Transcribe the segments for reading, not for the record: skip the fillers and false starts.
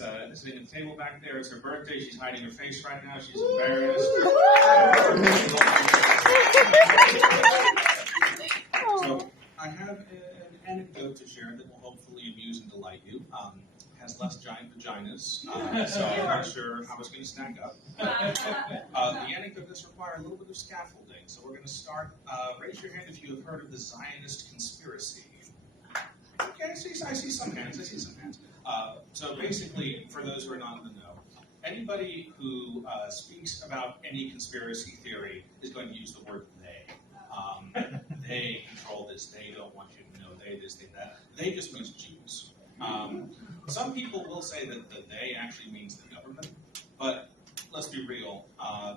is sitting at the table back there. It's her birthday. She's hiding her face right now. She's embarrassed. So I have an anecdote to share that will hopefully amuse and delight you. Has less giant vaginas, so I'm not sure how it's going to stack up. The anecdote does require a little bit of scaffolding, so we're going to start. Raise your hand if you have heard of the Zionist conspiracy. Okay, I see some hands. So basically, for those who are not in the know, anybody who speaks about any conspiracy theory is going to use the word they. They control this. They don't want you to know. They this, they that. They just means Jews. Some people will say that the they actually means the government, but let's be real.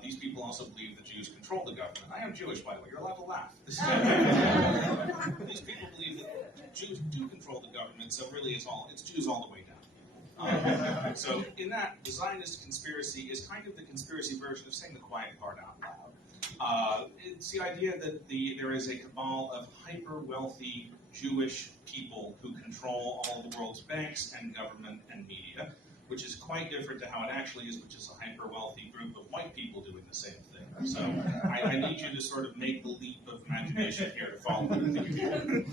These people also believe the Jews control the government. I am Jewish, by the way. You're allowed to laugh. These people believe that Jews do control the government, so really it's Jews all the way down. So in that, the Zionist conspiracy is kind of the conspiracy version of saying the quiet part out loud. It's the idea that there is a cabal of hyper-wealthy Jewish people who control all of the world's banks and government and media, which is quite different to how it actually is, which is a hyper-wealthy group of white people doing the same thing. So I need you to sort of make the leap of imagination here to follow what I think you do.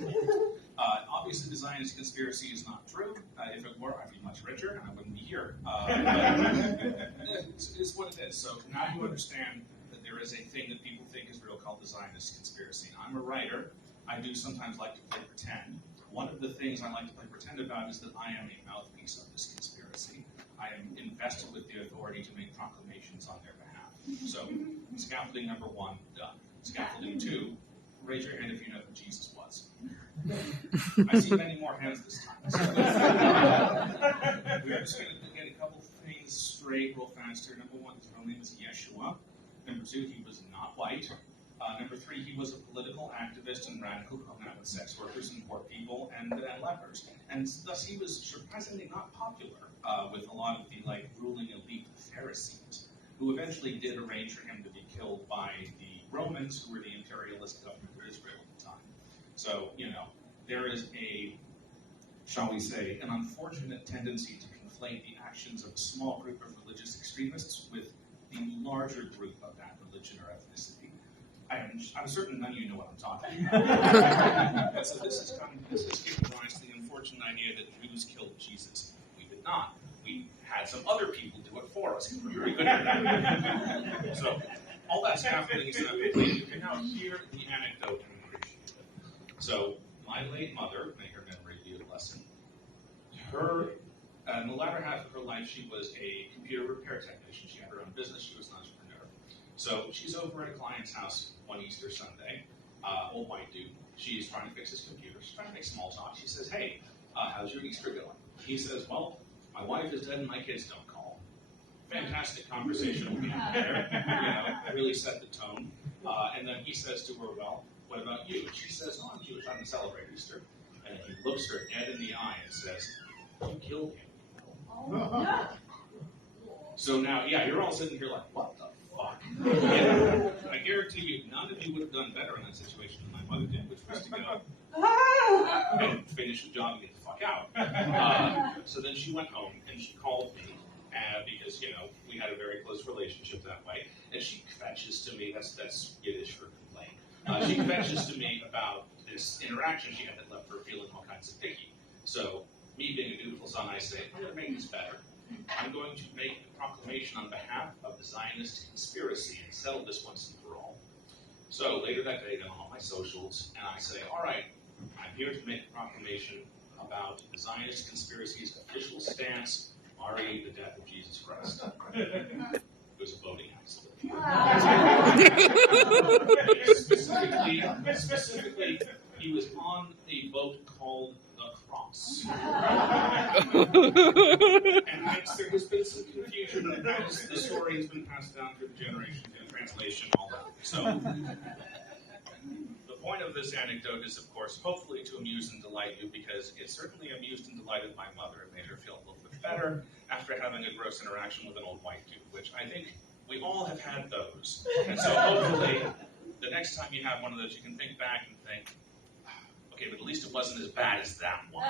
Obviously, the Zionist conspiracy is not true. If it were, I'd be much richer, and I wouldn't be here. It's what it is. So now you understand that there is a thing that people think is real called the Zionist conspiracy. I'm a writer. I do sometimes like to play pretend. One of the things I like to play pretend about is that I am a mouthpiece of this conspiracy. I am invested with the authority to make proclamations on their behalf. So, scaffolding number 1, done. Scaffolding 2, raise your hand if you know who Jesus was. I see many more hands this time. So, we're just going to get a couple things straight real fast here. Number 1, his real name is Yeshua. Number 2, he was not white. Number 3, he was a political activist and radical covenant with sex workers and poor people and lepers. And thus he was surprisingly not popular with a lot of the ruling elite Pharisees, who eventually did arrange for him to be killed by the Romans, who were the imperialist government of Israel at the time. So, there is shall we say, an unfortunate tendency to conflate the actions of a small group of religious extremists with the larger group of that religion or ethnicity. I'm certain none of you know what I'm talking about. So this is giving rise to the unfortunate idea that Jews killed Jesus. We did not. We had some other people do it for us. We were very good at that. So all that scaffolding is enough. You can now hear the anecdote and appreciate it. So my late mother, may her memory be a blessing, in the latter half of her life, she was a computer repair technician. She had her own business. She was an entrepreneur. So she's over at a client's house one Easter Sunday, old white dude. She's trying to fix his computer. She's trying to make small talk. She says, "Hey, how's your Easter going?" He says, "Well, my wife is dead and my kids don't call." Fantastic conversational piano there. Really set the tone. And then he says to her, "Well, what about you?" And she says, "Oh, I'm Jewish. I'm going to celebrate Easter." And he looks her dead in the eye and says, "You killed him." Oh. So now, you're all sitting here like, what the fuck? I guarantee you, none of you would have done better in that situation than my mother did, which was to go and finish the job and get the fuck out. So then she went home and she called me because, we had a very close relationship that way. And she fetches to me, that's Yiddish for complaint. She fetches to me about this interaction she had that left her feeling all kinds of icky. So, me being a dutiful son, I say, I'm going to make this better. I'm going to make a proclamation on behalf of the Zionist conspiracy and settle this once and for all. So later that day, I'm on my socials, and I say, all right, I'm here to make a proclamation about the Zionist conspiracy's official stance, re the death of Jesus Christ. It was a voting accident. Specifically, he was on a boat called the Cross. And hence there has been some confusion as the story has been passed down through the generations in translation, all that. So, the point of this anecdote is, of course, hopefully to amuse and delight you, because it certainly amused and delighted my mother. It made her feel a little bit better after having a gross interaction with an old white dude, which I think we all have had those. And so hopefully, the next time you have one of those, you can think back and think, okay, but at least it wasn't as bad as that one.